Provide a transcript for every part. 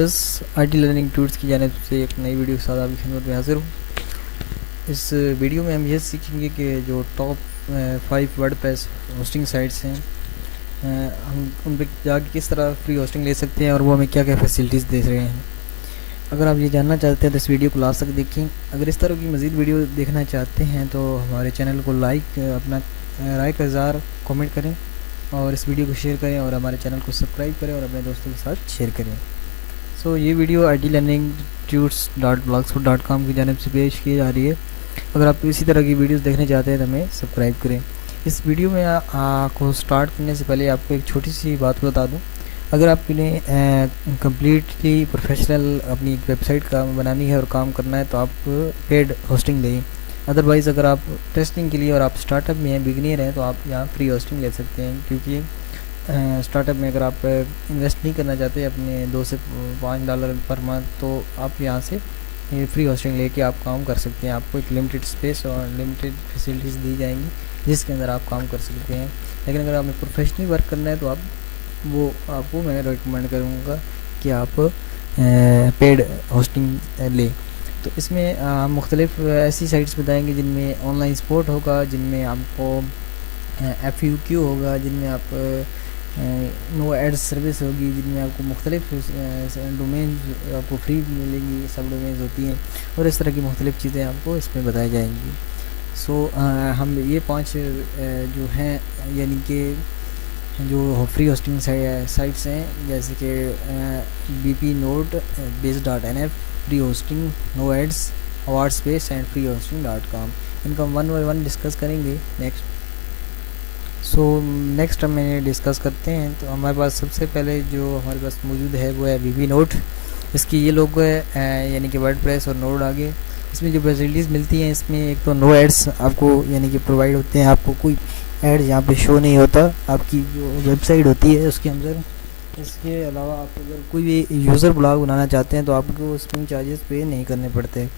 Viewers, IT learning tools की जानिब से एक नई वीडियो के साथ आपकी खिदमत में हाजिर हूँ। इस वीडियो में हम ये सीखेंगे कि जो टॉप 5 वर्डप्रेस होस्टिंग साइट्स हैं, हम उन पर जाके किस तरह फ्री होस्टिंग ले सकते हैं और वो हमें क्या क्या फैसिलिटीज़ दे रहे हैं। अगर आप ये जानना चाहते हैं तो इस वीडियो को लास्ट तक देखें। अगर इस तरह की मज़ीद वीडियो देखना चाहते हैं तो हमारे चैनल को लाइक, अपना राय का इज़हार कमेंट करें और इस वीडियो को शेयर करें और हमारे चैनल को सब्सक्राइब करें और अपने दोस्तों के साथ शेयर करें। ये वीडियो IT लर्निंग tuts.blogspot.com की जानिब से पेश की जा रही है। अगर आप इसी तरह की वीडियोस देखने चाहते हैं तो हमें सब्सक्राइब करें। इस वीडियो में आपको स्टार्ट करने से पहले आपको एक छोटी सी बात बता दूं। अगर आपके लिए कम्प्लीटली प्रोफेशनल अपनी वेबसाइट का बनानी है और काम करना है तो आप पेड होस्टिंग लें। अदरवाइज़ अगर आप टेस्टिंग के लिए और आप स्टार्टअप में हैं, बिगिनर हैं, तो आप यहाँ फ्री होस्टिंग ले सकते हैं। क्योंकि स्टार्टअप में अगर आप इन्वेस्ट नहीं करना चाहते अपने $2 से $5 पर मंथ, तो आप यहाँ से ये फ्री होस्टिंग लेके आप काम कर सकते हैं। आपको एक लिमिटेड स्पेस और लिमिटेड फैसिलिटीज़ दी जाएंगी जिसके अंदर आप काम कर सकते हैं। लेकिन अगर आपने प्रोफेशनली वर्क करना है तो आपको मैं रिकमेंड करूँगा कि आप पेड होस्टिंग लें। तो इसमें मुख्तलिफ ऐसी साइट्स बताएंगे जिनमें ऑनलाइन सपोर्ट होगा, जिनमें आपको FAQ होगा, जिनमें आप नो एड्स सर्विस होगी, जिनमें आपको मुख्तलिफ डोमेन आपको फ्री मिलेंगी, सब डोमेन्स होती हैं और इस तरह की मुख्तलिफ चीज़ें आपको इसमें बताई जाएंगी। हम ये 5 जो हैं, यानी कि जो फ्री होस्टिंग साइट्स हैं, जैसे कि BP note, base.nf, free hosting, no ads, award space and free hosting, इनका वन बाय वन डिस्कस करेंगे। नेक्स्ट हम डिस्कस करते हैं। तो हमारे पास सबसे पहले जो हमारे पास मौजूद है वो है BP नोट। इसकी ये लोगो है, यानी कि वर्डप्रेस और नोड आगे। इसमें जो फैसिलिटीज़ मिलती हैं, इसमें एक तो नो एड्स आपको यानी कि प्रोवाइड होते हैं। आपको कोई एड यहाँ पे शो नहीं होता आपकी जो वेबसाइट होती है उसके अंदर। इसके अलावा आप अगर कोई भी यूज़र ब्लॉग बनाना चाहते हैं तो आपको उसमें चार्जेस पे नहीं करने पड़ते।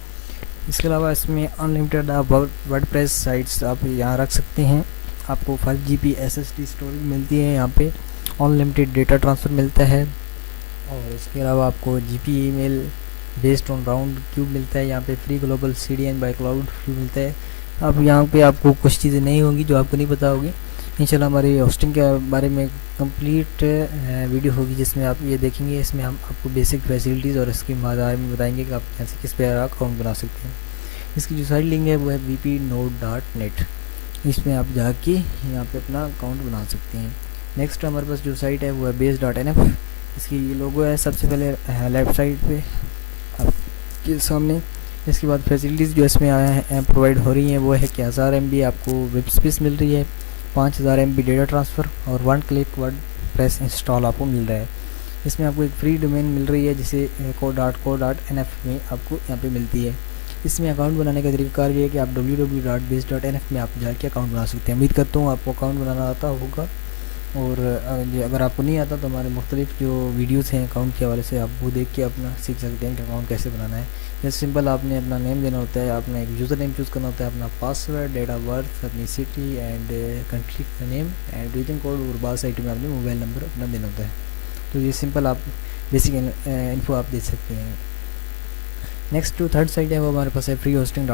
इसके अलावा इसमें अनलिमिटेड आप वर्डप्रेस साइट्स आप यहाँ रख सकते हैं। आपको 5 GB SSD स्टोरेज मिलती है, यहाँ पे अनलिमिटेड डेटा ट्रांसफ़र मिलता है और इसके अलावा आपको GP email based on Roundcube मिलता है। यहाँ पे free global CDN by cloud free मिलता है। अब यहाँ पे आपको कुछ चीज़ें नहीं होंगी जो आपको नहीं पता होगी। इंशाल्लाह हमारी होस्टिंग के बारे में कंप्लीट वीडियो होगी जिसमें आप ये देखेंगे। इसमें हम आपको बेसिक फैसिलिटीज़ और इसके बारे में बताएंगे कि आप कैसे किस पे अकाउंट बना सकते हैं। इसकी जो साइट लिंक है वो है bpnode.net। इसमें आप जाके यहाँ पे अपना अकाउंट बना सकते हैं। नेक्स्ट हमारे पास जो साइट है वो है base.nf। इसकी ये लोगो है सबसे पहले लेफ्ट साइड पे आपके सामने। इसके बाद फैसिलिटीज़ जो इसमें आया है प्रोवाइड हो रही हैं वो है कि 1000 MB आपको वेब स्पेस मिल रही है, 5000 MB डेटा ट्रांसफ़र और 1 क्लिक वर्डप्रेस इंस्टॉल आपको मिल रहा है। इसमें आपको एक फ्री डोमेन मिल रही है जिसे co.nf में आपको यहाँ पे मिलती है। इसमें अकाउंट बनाने का तरीका ये है कि आप www.base.nf में आप जाके अकाउंट बना सकते हैं। उम्मीद करता हूँ आपको अकाउंट बनाना आता होगा और अगर आपको नहीं आता तो हमारे मुख्तलिफ जो वीडियोस हैं अकाउंट के हवाले से आप वो देख के अपना सीख सकते हैं कि अकाउंट कैसे बनाना है। जैसे सिंपल आपने अपना नेम देना होता है, आपने एक यूज़र नेम चूज़ करना होता है, अपना पासवर्ड, डेट ऑफ बर्थ, अपनी सिटी एंड कंट्री का नेम एंड रीजन कोड और बाद साइट में आपने मोबाइल नंबर अपना देना होता है। तो ये सिंपल आप बेसिक इन्फो आप दे सकते हैं। नेक्स्ट जो थर्ड साइट है वो हमारे पास है फ्री होस्टिंग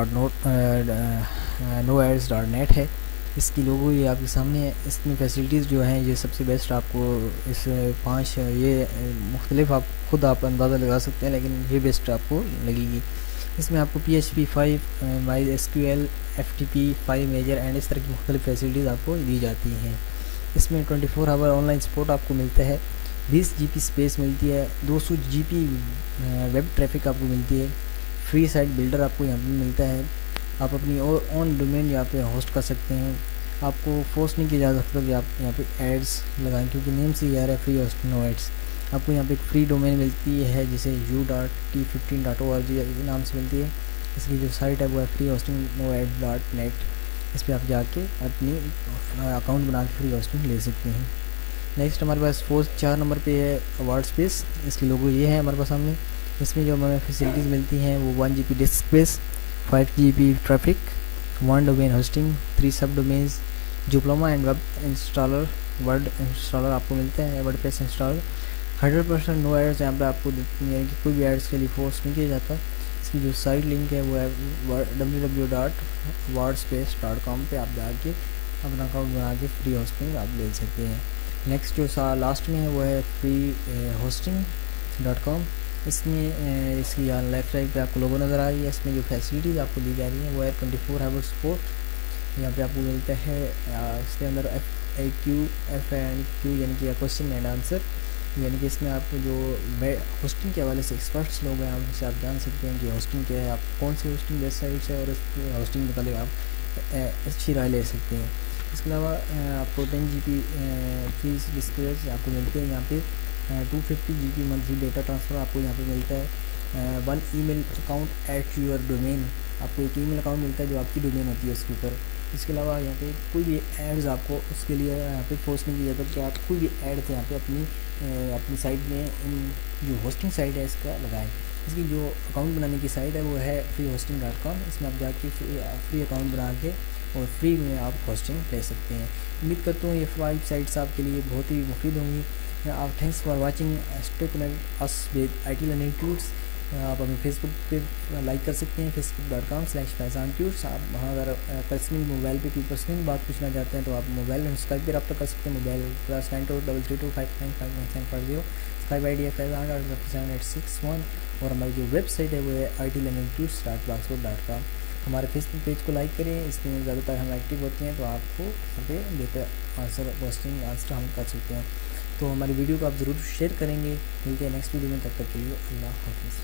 नो एड्स.net है। इसकी लोगो ये आपके सामने है। इसमें फैसिलिटीज़ जो हैं ये सबसे बेस्ट आपको इस 5 ये मुख्तलिफ आप खुद आप अंदाज़ा लगा सकते हैं, लेकिन ये बेस्ट आपको लगेगी। इसमें आपको PHP 5, MySQL, FTP 5 major and इस तरह की मुख्तलिफ फैसिलिटीज़ आपको दी जाती हैं। इसमें 24 आवर ऑनलाइन सपोर्ट आपको मिलता है, 20 GB स्पेस मिलती है, 200 GB वेब ट्रैफिक आपको मिलती है, फ्री साइट बिल्डर आपको यहाँ पे मिलता है। आप अपनी ओन डोमेन यहाँ पे होस्ट कर सकते हैं। आपको फोर्स नहीं किया जा सकता कि आप यहाँ पे एड्स लगाएं, क्योंकि नेम से ही आ रहा है फ्री होस्टिंग नो एड्स। आपको यहाँ पे एक फ्री डोमेन मिलती है जिसे u.t15.org नाम से मिलती है। इसकी जो साइट है वो है फ्री होस्टिंग नो एड.net। इस पर आप जाके अपनी अकाउंट बना के फ्री होस्टिंग ले सकते हैं। नेक्स्ट हमारे पास 4 नंबर पे है अवार्ड स्पेस। इसकी लोगो ये है हमारे पास सामने। इसमें जो हमें फैसिलिटीज़ मिलती हैं वो 1 GB disc space, 5 GB traffic, 1 domain hosting, 3 सब domains, diploma and web installer, word installer आपको मिलता है, वर्डप्रेस इंस्टॉलर, 100% नो ایڈس یہاں پہ آپ کو یعنی کہ کوئی بھی ایڈس کے لیے فورس نہیں کیا جاتا. اس کی جو سائٹ لنک ہے وہ ہے www.wordspace.com پہ آپ جا کے اپنا اکاؤنٹ بنا کے فری ہوسٹنگ آپ لے سکتے ہیں. نیکسٹ جو لاسٹ میں ہے وہ ہے freehosting.com. اس میں اس کی لیفٹ سائڈ پہ آپ کو لوگو نظر آ رہی ہے. اس میں جو فیسلٹیز آپ کو دی جا رہی ہیں وہ ہے 24 آور سپورٹ. یہاں پہ آپ کو ملتا ہے اس کے اندر FAQ یعنی کہ کوشچن اینڈ آنسر, یعنی کہ اس میں آپ کو جو ہوسٹنگ کے حوالے سے ایکسپرٹس لوگ ہیں ان سے آپ جان سکتے ہیں کہ ہوسٹنگ کیا ہے, آپ کون سی ہوسٹنگ ویب سائٹس ہے اور اس ہوسٹنگ کے متعلق آپ اچھی رائے لے سکتے ہیں. اس کے علاوہ آپ کو 10 GB فیس ڈسکریج آپ کو ملتے ہیں. یہاں پہ 250 GB منتھلی ڈیٹا ٹرانسفر آپ کو یہاں پہ ملتا ہے. 1 ای میل اکاؤنٹ ایٹ یور ڈومین, آپ کو ایک ای میل اکاؤنٹ ملتا ہے جو آپ کی ڈومین ہوتی ہے اس کے اوپر. اس کے علاوہ یہاں پہ کوئی بھی ایڈز آپ کو اس کے لیے یہاں پہ فورس نہیں کیا جاتا کہ آپ کوئی بھی ایڈ تھے یہاں پہ اپنی سائٹ میں جو ہوسٹنگ سائٹ ہے اس کا لگائیں. اس کی جو اکاؤنٹ بنانے کی سائٹ ہے وہ ہے freehosting.com. اس میں آپ جا کے فری اکاؤنٹ بنا کے اور فری میں آپ ہوسٹنگ لے سکتے ہیں. امید کرتا ہوں یہ 5 سائٹس آپ کے لیے بہت ہی مفید ہوں گی. آپ thanks for watching. Stay connect us with IT learning tutes. آپ ہمیں فیس بک پہ لائک کر سکتے ہیں facebook.com/فیضان ٹیوٹس. آپ وہاں اگر پرسنل موبائل پہ کوئی پرسنل بات پوچھنا چاہتے ہیں تو آپ موبائل اور اسکائپ پہ رابطہ کر سکتے ہیں. موبائل +9233259550. اسکائپ ID ہے فیضان.7861. اور ہماری جو ویب سائٹ ہے وہ ہے itlearningtools.blogspot.com. ہمارے فیس بک پیج کو لائک کریں, اس میں زیادہ تر ہم ایکٹیو ہوتے ہیں تو آپ کو یہاں پہ بہتر آنسر ہم کر سکتے ہیں. تو ہماری ویڈیو کو آپ ضرور شیئر کریں گے. ملتے ہیں نیکسٹ ویڈیو میں, تب تک کے لیے اللہ حافظ.